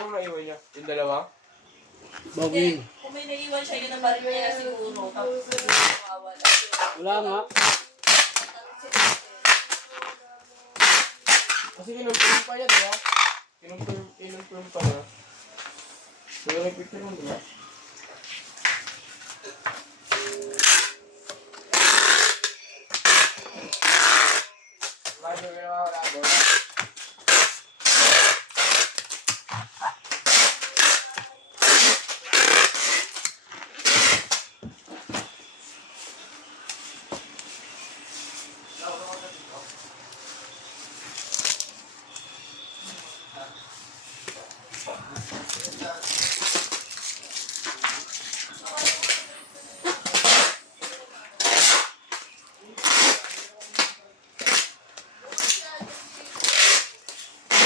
Anong naiwan niya? Yung dalawa? Boging. Kung may naiwan siya, yun ang baril niya na siguro. Tapos mawawala. Wala nga. Kasi kinonfirm pa niya, diba? Kinonfirm pa niya. Kaya nag-picture mo, diba? Bakit yung ginawa ko na ako?